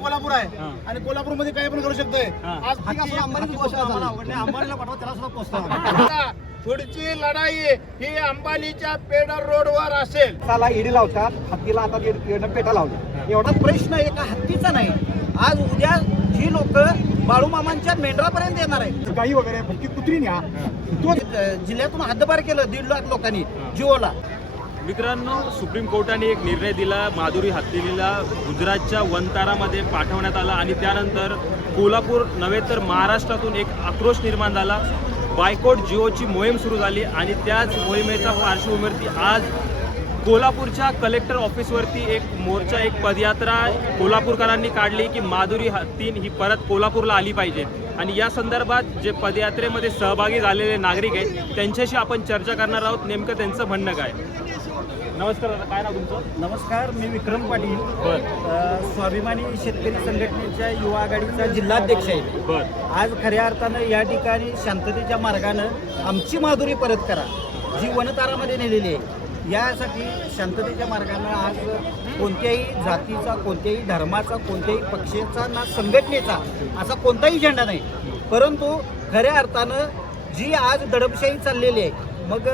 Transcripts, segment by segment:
कोल्हापूर आहे. आणि कोल्हापूरमध्ये काही पण करू शकतोय. आज आहे. अंबानीला पाठवा त्याला सुद्धा पुढची लढाई ही अंबानीच्या पेडर रोडवर असेल. त्याला इडी लावतात हत्तीला आता पेटा लावली. एवढा प्रश्न एका हत्तीचा नाही. आज उद्या ही लोक बाळूमामांच्या मेंढरापर्यंत येणार आहेत. गाई वगैरे कुत्री न्या. तो जिल्ह्यातून हद्दपार केलं दीड लाख लोकांनी जिओला मित्रांनो सुप्रीम कोर्टाने एक निर्णय दिला माधुरी हत्तीला गुजरातच्या वनतारामध्ये पाठवण्यात आला आणि त्यानंतर कोल्हापूर नव्हे तर महाराष्ट्रातून एक आक्रोश निर्माण झाला. बायकोट जिओची मोहीम सुरू झाली आणि त्याच मोहिमेच्या पार्श्वभूमीवरती आज कोल्हापूरच्या कलेक्टर ऑफिसवरती एक मोर्चा एक पदयात्रा कोल्हापूरकरांनी काढली की माधुरी हत्तीन ही परत कोल्हापूरला आली पाहिजे. आणि या संदर्भात जे पदयात्रेमध्ये सहभागी झालेले नागरिक आहेत त्यांच्याशी आपण चर्चा करणार आहोत. नेमकं त्यांचं म्हणणं काय? नमस्कार दादा काय नाव तुमचं? नमस्कार मी विक्रम पाटील. बरं. स्वाभिमानी शेतकरी संघटनेच्या युवा आघाडीचा जिल्हाध्यक्ष आहे बरं. आज खऱ्या अर्थानं या ठिकाणी शांततेच्या मार्गानं आमची माधुरी परत करा. जी वनतारामध्ये नेलेली आहे. यासाठी शांततेच्या मार्गानं आज कोणत्याही जातीचा कोणत्याही धर्माचा कोणत्याही पक्षाचा ना संघटनेचा असा कोणताही झेंडा नाही. परंतु खऱ्या अर्थानं जी आज दडपशाही चाललेली आहे मग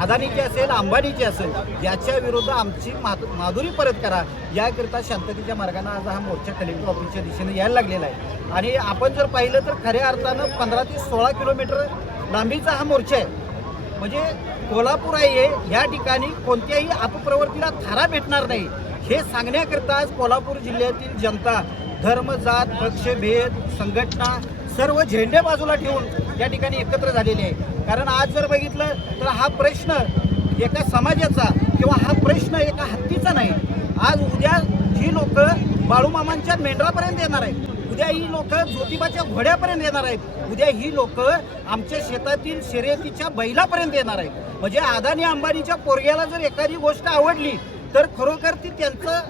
अदानीची असेल अंबानीची असेल याच्या विरुद्ध आमची माधु माधुरी परत करा याकरिता शांततेच्या मार्गाने आज हा मोर्चा कलेक्टर ऑफिसच्या दिशेने यायला लागलेला आहे. आणि आपण जर पाहिलं तर खऱ्या अर्थानं पंधरा ते सोळा किलोमीटर लांबीचा हा मोर्चा आहे. म्हणजे कोल्हापूर आहे ह्या ठिकाणी कोणत्याही अपप्रवृत्तीला थारा भेटणार नाही. हे सांगण्याकरता आज कोल्हापूर जिल्ह्यातील जनता धर्म जात पक्ष भेद संघटना सर्व झेंडे बाजूला ठेवून या ठिकाणी एकत्र झालेले आहे. कारण आज जर बघितलं तर हा प्रश्न एका समाजाचा किंवा हा प्रश्न एका हत्तीचा नाही. आज उद्या ही लोक बाळूमामांच्या मेंढरापर्यंत येणार आहेत. उद्या ही लोक ज्योतिबाच्या घोड्यापर्यंत येणार आहेत. उद्या ही लोक आमच्या शेतातील शर्यतीच्या बैलापर्यंत येणार आहेत. म्हणजे अदानी अंबानीच्या पोरग्याला जर एखादी गोष्ट आवडली तर खरोखर ती त्यांचं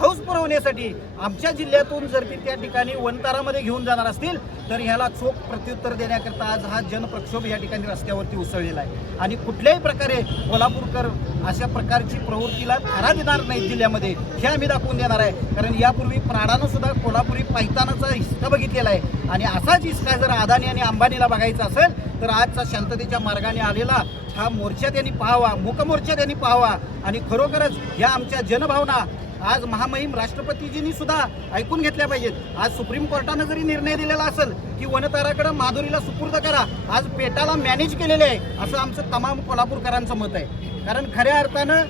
हौस पुरवण्यासाठी आमच्या जिल्ह्यातून जर ती त्या ठिकाणी वनतारामध्ये घेऊन जाणार असतील तर ह्याला चोख प्रत्युत्तर देण्याकरता आज हा जनप्रक्षोभ या ठिकाणी रस्त्यावरती उसळलेला आहे. आणि कुठल्याही प्रकारे कोल्हापूरकर अशा प्रकारची प्रवृत्तीला थारा देणार नाही जिल्ह्यामध्ये हे आम्ही दाखवून देणार आहे. कारण यापूर्वी प्राणानं सुद्धा कोल्हापुरी पैतानाचा हिस्सा बघितलेला आहे. आणि असाच हिस्सा जर अदानी आणि अंबानीला बघायचा असेल तर आजचा शांततेच्या मार्गाने आलेला हा मोर्चा त्यांनी पाहावा मूकमोर्चा त्यांनी पाहावा. आणि खरोखरच या आमच्या जनभावना आज महामहिम राष्ट्रपतीजींनी सुद्धा ऐकून घेतल्या पाहिजेत. आज सुप्रीम कोर्टानं जरी निर्णय दिलेला असेल की वनताराकडे माधुरीला सुपूर्द करा आज पेटाला मॅनेज केलेले आहे असं आमचं तमाम कोल्हापूरकरांचं मत आहे. कारण खऱ्या अर्थानं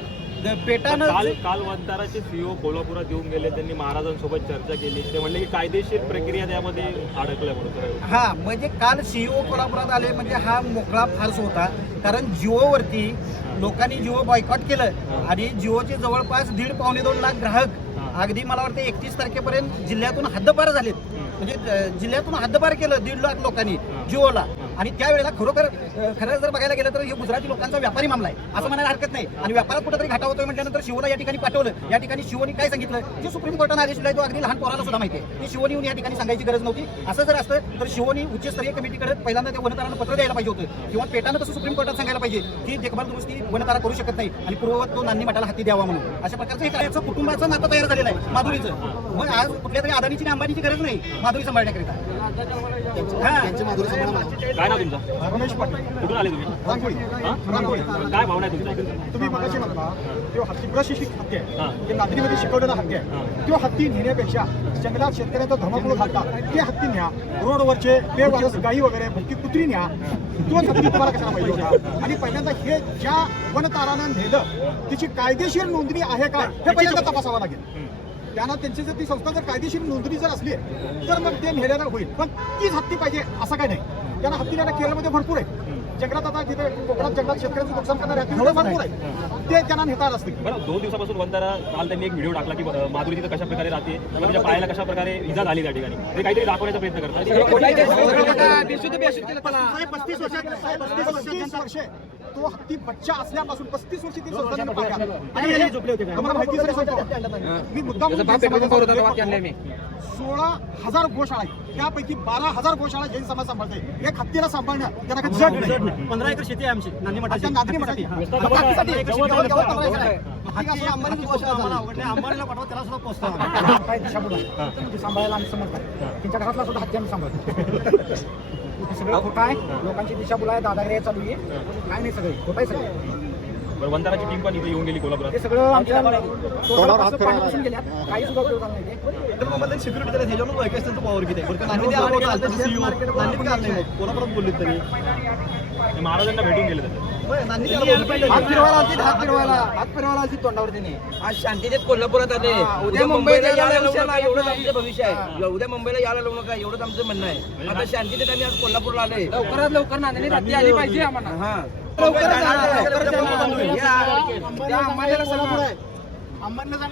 काल काल वंताराचे सीओ कोल्हापुरात येऊन गेले. त्यांनी महाराजांसोबत चर्चा केली. ते म्हणले की कायदेशीर प्रक्रिया त्यामध्ये अडकल्या म्हणून. हा म्हणजे काल सीईओ कोल्हापुरात आले म्हणजे हा मोकळा फार्स होता. कारण जिओवरती लोकांनी जिओ बॉयकॉट केलं आणि जिओचे जवळपास दीड पावणे दोन लाख ग्राहक अगदी मला वाटतं एकतीस तारखेपर्यंत जिल्ह्यातून हद्दपार झालेत. म्हणजे जिल्ह्यातून हद्दपार केलं दीड लाख लोकांनी जिओला. आणि त्यावेळेला खरोखर खरं जर बघायला गेलं तर हे गुजराती लोकांचा व्यापारी मामला आहे असं म्हणायला हरकत नाही. आणि व्यापारात कुठेतरी घाटा होतोय म्हटल्यानंतर शिवला या ठिकाणी पाठवलं. या ठिकाणी शिवनी काय सांगितलं? जे सुप्रीम कोर्टाने आदेश दिलाय तो अगदी लहान पोराला सुद्धा माहिती आहे. की शिवनी येऊन या ठिकाणी सांगायची गरज नव्हती. असं जर असतं तर शिवनी उच्चस्तरीय कमिटीकडे पहिल्यांदा त्या वनतारानं पत्र द्यायला पाहिजे होतं. किंवा पेटानं तसं सुप्रीम कोर्टात सांगायला पाहिजे की देखभाल दुरुस्ती वनतारा करू शकत नाही आणि पूर्ववत तो नांदी मठाला हाती द्यावा म्हणून. अशा प्रकारचं हे करायचं. कुटुंबाचं नातं तयार झालेलं आहे. माधुरीचं. मग आज कुठल्या तरी अदानीची आणि अंबानीची गरज नाही. माधुरी सांभाळण्याकरिता. काय ना तुमचं? रमेश पाटील. कुठून आले तुम्ही? रांगोळी. हा? रांगोळी. काय भावना आहे तुमच्या इकडे? तुम्ही मगाशी म्हणता तो हत्ती प्रशिक्षित हत्ती हा. आहे ते नागरीमध्ये शिकवलेला हत्ती हा. आहे तो हत्ती नेण्यापेक्षा जंगलात शेतकऱ्यांचा धर्मकुळ घालतात ते हत्ती न्या. रोडवरचे बेवारस गाई वगैरे भटकी कुत्री न्या. तोच हत्ती तुम्हाला कशाला पाहिजे होता? आणि पहिल्यांदा हे ज्या वनतारानं नेलं तिची कायदेशीर नोंदणी आहे का? हे पहिल्यांदा तपासावं लागेल. त्यांना त्यांची जर ती संस्था जर कायदेशीर नोंदणी जर असली तर मग ते नेल्यानं होईल. पण तीच हत्ती पाहिजे असं काय नाही. त्यांना हत्ती नेणं केरळमध्ये भरपूर आहे. जंगलात आता तिथे कोकणात जंगलात शेतकऱ्यांचं नुकसान करणारे हत्ती भरपूर आहे ते त्यांना नेता आलं असतील. बरं दोन दिवसापासून वंतारा काल त्यांनी एक व्हिडिओ टाकला की माधुरी तिथं कशा प्रकारे राहते तिच्या पायाला कशा प्रकारे इजा झाली त्या ठिकाणी. ते काहीतरी दाखवण्याचा प्रयत्न करतात. पस्तीस वर्ष पस्तीस वर्षे तो हत्ती बच्चा असल्यापासून पस्तीस वर्ष ती संस्थांनी माहिती मी मुद्दाम सोळा हजार गोशाळा आहेत. त्यापैकी बारा हजार गोशाळा जैन समाज सांभाळते. एक हत्तीला सांभाळणं त्यांना काही जड नाही. पंधरा एकर शेती आहे आमची. नांदी आम्हाला आवडत नाही. अंबानीला पाठवा त्याला सुद्धा पोचतो काय ते सांभाळायला आम्ही समजतो त्यांच्या घरातला सुद्धा हत्ती आम्ही सांभाळतो. हे. सगळं खोटं आहे. लोकांची दिशाभूल आहे दादागिरी चालू आहे. काय नाही सगळं. खोटं आहे सगळं. बरं वंताराची टीम पण इथे येऊन गेली कोल्हापुरात. हे सगळं आमच्या तोंडावर हात पाण्यापासून गेल्यात. काही सुद्धा उपयोग झाला नाही. ते. सिक्युरिटी त्याला ह्याच्यावर वाईट त्यांचं पॉवर किती आहे? बरं का? नांदेड आलं का? आलं तर CEO. नांदेड का आलं. नाही? कोल्हापुरात बोलले तरी ते महाराजांना भेटून गेले त्याच्यात. बरं, नांदेड आलं बोलले. हात फिरवायला आलती हात फिरवायला. हात फिरवायला आलती तोंडावर त्यांनी. आज शांतीतेत कोल्हापुरात आले. हा, उद्या मुंबईला यायला लावू उद्या नका एवढंच आमचं भविष्य आहे. उद्या मुंबईला यायला लावू नका एवढंच आमचं म्हणणं आहे. आता शांतीतेत आम्ही आज कोल्हापूरला आले लवकरात लवकर नांदेड रात्री आली पाहिजे आम्हाला. हा. अंबानीला कोल्हापूर. आहे.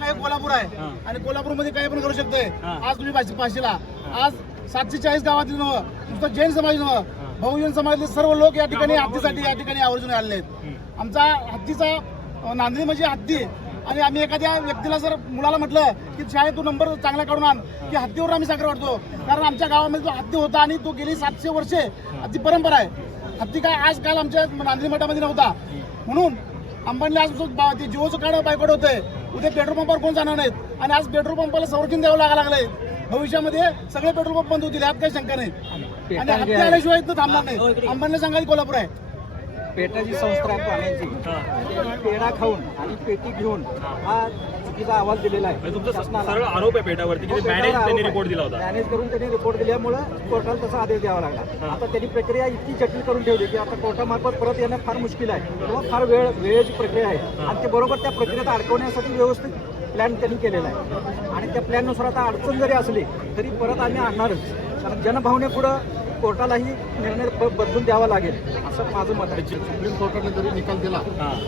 हे कोल्हापूर आहे. आणि कोल्हापूरमध्ये काही पण करू शकतोय. आज तुम्ही पाचशे पाचशेला. आज सातशे चाळीस गावातील नव नुसतं जैन समाज नव बहुजन समाजातले सर्व लोक या ठिकाणी हत्तीसाठी या ठिकाणी आवर्जून आलेले आहेत. आमचा हत्तीचा अं, नांदेड म्हणजे हत्ती. आणि आम्ही एखाद्या व्यक्तीला जर मुलाला म्हटलं की शाळेत तू नंबर चांगला काढून आण की हत्तीवर आम्ही साखर वाटतो कारण आमच्या गावामध्ये तो हत्ती होता आणि तो गेली सातशे वर्षे. ती परंपरा आहे. हत्ती काय आज काल आमच्या नांदेड मठामध्ये नव्हता. म्हणून अंबानीला आज जो बा- ते जिओचं कार्ड बायकॉट होतंय उद्या पेट्रोल पंपावर कोण जाणार नाहीत? आणि आज पेट्रोल पंपाला संरक्षण द्यावं लागा लागलंय. भविष्यामध्ये सगळे पेट्रोल पंप बंद होतील यात काही शंका नाही. आणि हत्ती आल्याशिवाय इथं थांबणार नाही. अंबानीला सांगा की कोल्हापूर आहे. पेटाची संस्था आहे प्राण्यांची पेढा खाऊन आणि पेटी घेऊन हा चुकीचा अहवाल दिलेला आहे. म्हणजे तुमचा शासनाला. सरळ आरोप आहे पेटावरती की मॅनेज त्यांनी. रिपोर्ट दिला होता. मॅनेज करून त्यांनी रिपोर्ट दिल्यामुळे कोर्टाला तसा आदेश द्यावा लागला. आता त्यांनी प्रक्रिया इतकी जटिल करून ठेवली की आता कोर्टामार्फत परत येणं फार मुश्किल आहे. किंवा फार वेळ वेळेची प्रक्रिया आहे. आणि ते बरोबर त्या प्रक्रियेत अडकवण्यासाठी व्यवस्थित प्लॅन त्यांनी केलेला आहे. आणि त्या प्लॅननुसार आता अडचण जरी असली तरी परत आम्ही आणणारच. कारण जनभावने पुढं कोर्टालाही निर्णय बदलून द्यावा लागेल असं माझं मत आहे. सुप्रीम कोर्टाने जरी निकाल दिला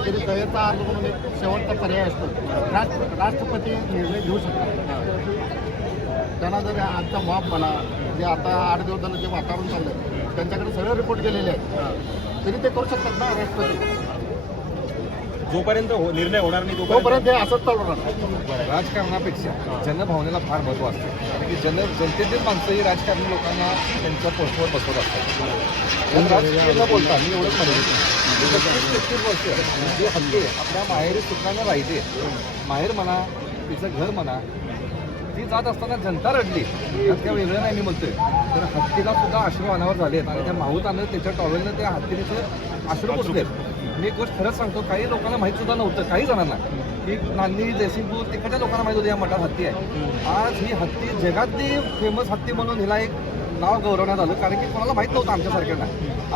तरी दयेचा अर्ज म्हणून शेवटचा पर्याय असतो. राष्ट्र राष्ट्रपती निर्णय घेऊ शकतात. त्यांना जर आजचा मॉब म्हणा जे आता आठ दिवस झालं जे वातावरण चाललंय त्यांच्याकडे सगळे रिपोर्ट गेलेले आहेत. तरी ते करू शकतात ना राष्ट्रपती? जोपर्यंत हो- निर्णय होणार नाही तोपर्यंत तोपर्यंत हे असंच चालू राहणार. राजकारणापेक्षा जनभावनेला फार महत्त्व असतं. कारण की जन जनतेतील माणसं ही राजकारणी लोकांना त्यांच्या पोस्टवर बसवत असतात. पण राजकीय न बोलता मी एवढंच म्हणेन. की पस्तीस पस्तीस वर्ष जे हल्ले आपल्या माहेरी सुखाने राहिले माहेर म्हणा तिचं घर म्हणा ती जात असताना जनता रडली. यात काय वेगळं नाही मी म्हणतोय. तर हत्तीला सुद्धा अश्रू अनावर झालेत आणि त्या माहूतानं त्याच्या टॉवेलनं त्या हत्तीचं अश्रू पुसलेत मी एक गोष्ट खरंच सांगतो काही लोकांना माहीत सुद्धा नव्हतं काही जणांना की नांदी जयसिंगपूर तिकडच्या लोकांना माहीत होतं या मठात हत्ती आहे. आज ही हत्ती जगातली फेमस हत्ती म्हणून हिला एक नाव गौरवण्यात आलं कारण की कोणाला माहीत नव्हतं आमच्यासारख्यांना.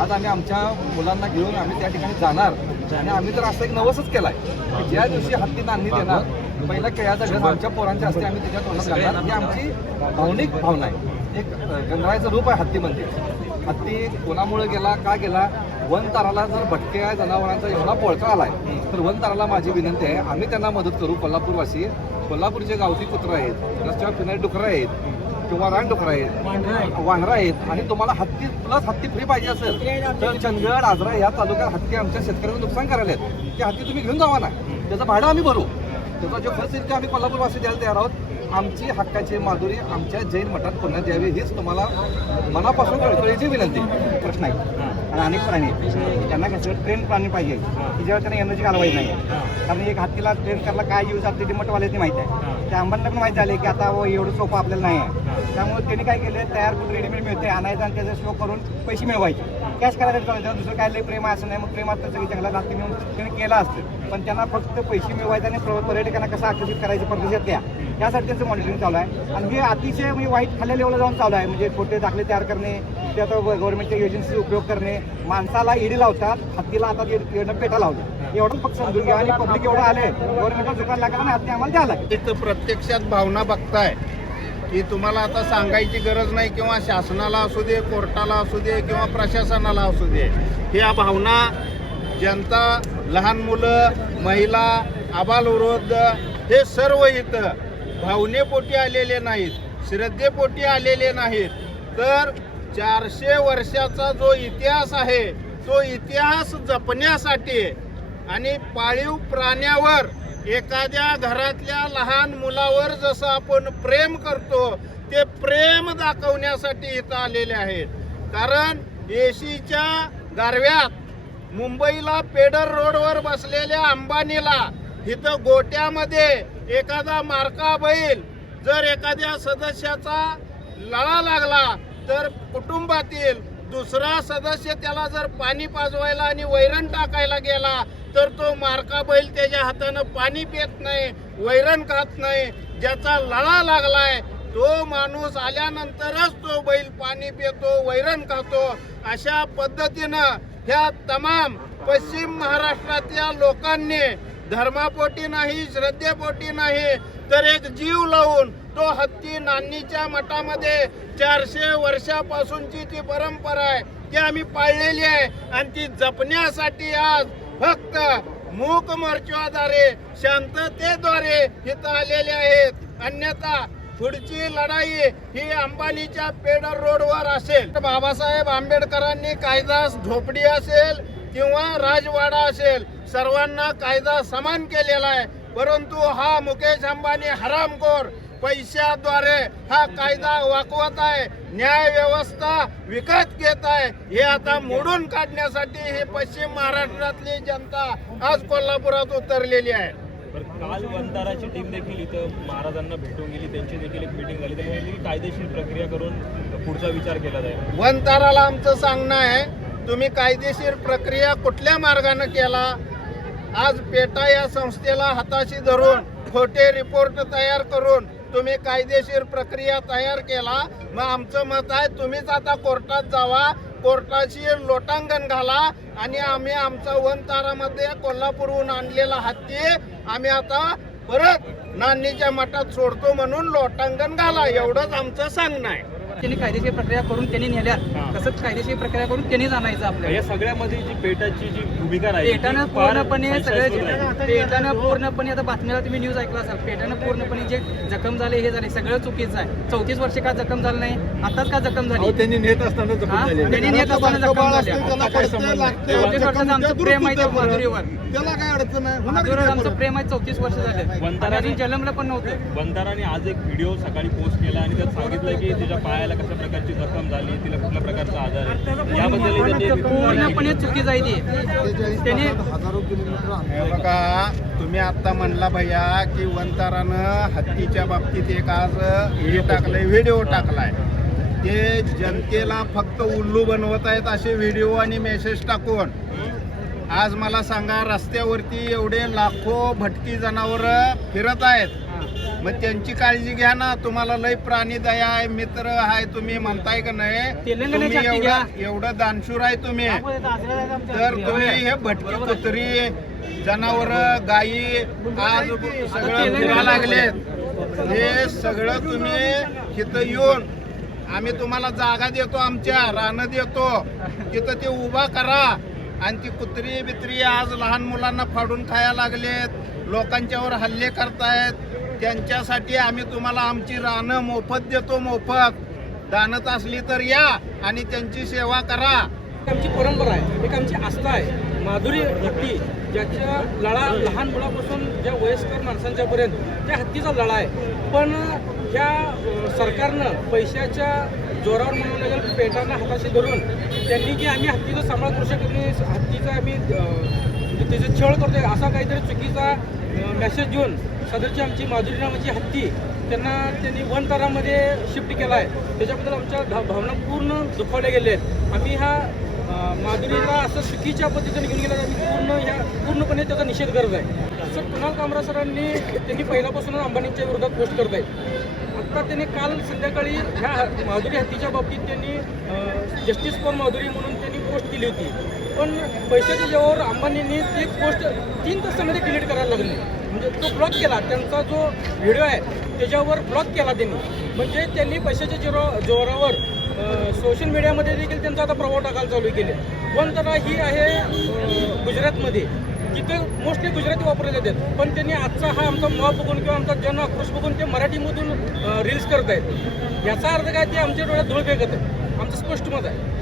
आज आम्ही आमच्या मुलांना घेऊन आम्ही त्या ठिकाणी जाणार आणि आम्ही तर असं एक नवसच केलाय की ज्या दिवशी हत्ती नांदी देणार पहिला केळ्याचा घर आमच्या पोरांच्या हस्ते आम्ही त्याच्या तोंडात घालणार ही आमची भावनिक भावना आहे. एक अ, गणरायाचं रूप आहे हत्ती म्हणते हत्ती कोणामुळे गेला का गेला वन ताराला जर भटक्या जनावरांचा एवढा पोळका आलाय तर वन ताराला माझी विनंती आहे आम्ही त्यांना मदत करू. कोल्हापूरवासी कोल्हापूरचे गावठी कुत्रं आहेत रस्त्यावर फिरणारी डुकरं आहेत किंवा रानडुकरं आहेत वानरं आहेत. आणि तुम्हाला हत्ती प्लस हत्ती फ्री पाहिजे असेल तर चंदगड आजरा या तालुक्यात हत्ती आमच्या शेतकऱ्यांचं नुकसान करायला आहेत. ते हत्ती तुम्ही घेऊन जावा ना. त्याचं भाडं आम्ही भरू. त्याचा जो खर्च येईल ते आम्ही कोल्हापूरवासी द्यायला तयार आहोत. आमची हक्काची माधुरी आमच्या जैन मठात पुण्यात द्यावी हीच तुम्हाला मनापासून कळकळीची विनंती. प्रश्न आहे. आणि अनेक प्राणी त्यांना कसं ट्रेन प्राणी पाहिजे. की जेव्हा त्यांना एनर्जी घालवायची नाही. कारण एक हत्तीला ट्रेन करायला काय यूज असते ते माहिती आहे. त्या अंबांना पण माहिती झाले की आता व एवढं सोपं आपल्याला नाही आहे. त्यामुळे त्यांनी काय केलं तयार करून रेडीमेड मिळते आणायचं आणि त्याचा स्टो करून पैसे मिळवायचे. कॅश करायला चालायचं दुसरं काय लय प्रेम आहे असं नाही मग प्रेम असतं सगळी जंगलात. हत्ती मिळून त्यांनी केलं असतं. पण त्यांना फक्त पैसे मिळवायचे आणि प्र- पर्यटकांना कसं आकर्षित करायचं परदेशात त्या यासाठी त्यांचं मॉनिटरिंग चालू आहे. आणि हे अतिशय म्हणजे वाईट खाल्ल्या लेवलला जाऊन चालू आहे. म्हणजे खोटे दाखले तयार करणे ते आता गव्हर्नमेंटच्या एजन्सी उपयोग करणे माणसाला ईडी लावतात हत्तीला आता येणं पेटा लावलं. एवढं फक्त समजून घ्या आणि पब्लिक एवढं आले गव्हर्नमेंटला दुकान लागला आणि हत्ती आम्हाला द्यायला लागेल. इथं प्रत्यक्षात भावना बघताय. की तुम्हाला आता सांगायची गरज नाही किंवा शासनाला असू दे कोर्टाला असू दे किंवा प्रशासनाला असू दे. ह्या भावना जनता लहान मुलं महिला आबालवृद्ध हे सर्व इथं भावनेपोटी आलेले नाहीत श्रद्धेपोटी आलेले नाहीत. तर चारशे वर्षाचा जो इतिहास आहे तो इतिहास जपण्यासाठी आणि पाळीव प्राण्यावर एखाद्या घरातल्या लहान मुलावर जसं आपण प्रेम करतो ते प्रेम दाखवण्यासाठी इथं आलेले आहेत. कारण एशीच्या गारव्यात मुंबईला पेडर रोडवर बसलेल्या अंबानीला इथं गोट्यामध्ये एखादा मारका बैल जर एखाद्या सदस्याचा लळा लागला तर कुटुंबातील दुसरा सदस्य त्याला जर पाणी पाजवायला आणि वैरण टाकायला गेला तर तो मारका बैल त्याच्या हातानं पाणी पित नाही वैरण खात नाही ज्याचा लळा लागलाय तो माणूस आल्यानंतरच तो बैल पाणी पितो वैरण खातो. अशा पद्धतीनं ह्या तमाम पश्चिम महाराष्ट्रातल्या लोकांनी धर्मापोटी नाही श्रद्धेपोटी नाही तर एक जीव लावून तो हत्ती नान्नीच्या मठामध्ये चारशे वर्षापासूनची ती परंपरा आहे ती आम्ही पाळलेली आहे. आणि ती जपण्यासाठी आज फक्त मूक मोर्चाद्वारे शांततेद्वारे इथं आलेले आहेत. अन्यथा पुढची लढाई ही अंबानीच्या पेडर रोडवर असेल. बाबासाहेब आंबेडकरांनी कायदा झोपडी असेल किंवा राजवाडा असेल सर्वांना कायदा समान केलेला आहे. परंतु हा मुकेश अंबानी हरामखोर पैशाद्वारे हा कायदा वाकवत आहे न्याय व्यवस्था विकत घेत आहे. हे आता मोडून काढण्यासाठी ही पश्चिम महाराष्ट्रातली जनता आज कोल्हापुरात उतरलेली आहे. काल वंताराची टीम देखील इथं महाराजांना भेटून गेली त्यांची देखील एक मिटिंग झाली. त्यामुळे कायदेशीर प्रक्रिया करून पुढचा विचार केला जाईल. वनताराला आमचं सांगणं आहे तुम्ही कायदेशीर प्रक्रिया कुठल्या मार्गानं केला? आज पेटा या संस्थेला हाताशी धरून खोटे रिपोर्ट तयार करून तुम्ही कायदेशीर प्रक्रिया तयार केला. मग आमचं मत आहे तुम्हीच आता कोर्टात जावा. कोर्टाशी लोटांगण घाला. आणि आम्ही आमचा वनतारामध्ये कोल्हापूरहून आणलेला हत्ती आम्ही आता परत नान्नीच्या मठात सोडतो म्हणून लोटांगण घाला. एवढंच आमचं सांगणं आहे. त्यांनी कायदेशीर प्रक्रिया करून त्यांनी नेल्या तसंच कायदेशीर प्रक्रिया करून त्यांनीच आणायचं आपल्याला. या सगळ्यामध्ये जी पेटाची जी भूमिका राहिली ती पेटानं पूर्णपणे सगळे. पेटानं पूर्णपणे आता बातमीला तुम्ही न्यूज ऐकला असाल. पेटानं पूर्णपणे जे जखम झाले हे झाले सगळं चुकीचं आहे. चौतीस वर्ष का जखम झालं नाही? आताच का जखम झाली? त्यांनी नेत असताना हा? त्यांनी नेत असताना जखम झाल्या चौतीस वर्षाचं आमचं प्रेम आहे त्या माधुरीवर. त्याला काय अडचण नाही माधुरीवर आमचं प्रेम आहे चौतीस वर्ष झाले. आणि जन्मलं पण नव्हतं. वंताराने आज एक व्हिडिओ सकाळी पोस्ट केला आणि त्यात सांगितलं की तिच्या कशा प्रकारची जखम झाली तिला कुठल्या प्रकारचा आजार आहे? याबद्दल त्यांनी पूर्णपणे चुकीचं आहे ती त्याने हजारो किलोमीटर हे बघा तुम्ही आता म्हणला भैया की वंतारानं हत्तीच्या बाबतीत एक आज हे टाकलंय व्हिडिओ टाकलाय. ते जनतेला फक्त उल्लू बनवत आहेत असे व्हिडिओ आणि मेसेज टाकून. आज मला सांगा रस्त्यावरती एवढे लाखो भटकी जनावर फिरत आहेत. मग त्यांची काळजी घ्या ना. तुम्हाला लय प्राणी दया आहे मित्र आहे तुम्ही म्हणताय का नाही? तुम्ही. एवढं एवढं दानशूर आहे तुम्ही. तर तुम्ही हे भटकी कुत्री जनावर गायी आज सगळं फिरायला लागलेत. हे सगळं तुम्ही इथं येऊन आम्ही तुम्हाला जागा देतो आमच्या रानं देतो. तिथं ते उभा करा. आणि ती कुत्री बित्री आज लहान मुलांना फाडून खायला लागलेत. लोकांच्यावर हल्ले करतायत. त्यांच्यासाठी आम्ही तुम्हाला आमची रानं मोफत देतो मोफत. दानत असली तर या आणि त्यांची सेवा करा. आमची परंपरा आहे एक आमची आस्था आहे. माधुरी हत्ती ज्याच्या लढा लहान मुलापासून ज्या वयस्कर माणसांच्यापर्यंत त्या हत्तीचा लढा आहे. पण ह्या सरकारनं पैशाच्या जोरावर म्हणून लागेल पेटांना हाताशी धरून त्यांनी की आम्ही हत्तीचा सांभाळ करू शकत नाही हत्तीचा आम्ही म्हणजे त्याचे छळ करतोय असा काहीतरी चुकीचा मेसेज देऊन सदरची आमची माधुरी नावाची हत्ती त्यांना त्यांनी वन तारामध्ये शिफ्ट केला आहे. त्याच्याबद्दल आमच्या भावना पूर्ण दुखावल्या गेल्या आहेत. आम्ही ह्या माधुरीला असं चुकीच्या पद्धतीने घेऊन गेला आम्ही पूर्ण ह्या पूर्णपणे त्याचा निषेध करत आहे. असं कुणाल कामरा सरांनी त्यांनी पहिल्यापासूनच अंबानीच्या विरोधात पोस्ट करत आहेत आत्ता त्यांनी काल संध्याकाळी ह्या माधुरी हत्तीच्या बाबतीत त्यांनी जस्टिस फॉर माधुरी म्हणून त्यांनी पोस्ट केली होती. पण पैशाच्या जेव्हावर अंबानींनी ती पोस्ट तीन तासामध्ये डिलीट करायला लागली. म्हणजे तो ब्लॉक केला. त्यांचा जो व्हिडिओ आहे त्याच्यावर ब्लॉक केला त्यांनी. म्हणजे त्यांनी पैशाच्या जोरा जोरावर सोशल मीडियामध्ये देखील त्यांचा आता प्रभाव टाकायला चालू केले. पण तर ही आहे गुजरातमध्ये. तिथे मोस्टली गुजराती वापरले जातात. पण त्यांनी आजचा हा आमचा मॉब बघून किंवा आमचा जन आक्रोश बघून ते मराठीमधून रील्स करत आहेत याचा अर्थ काय ते आमच्या डोळ्यात धूळ फेकत आहे आमचं स्पष्ट मत आहे.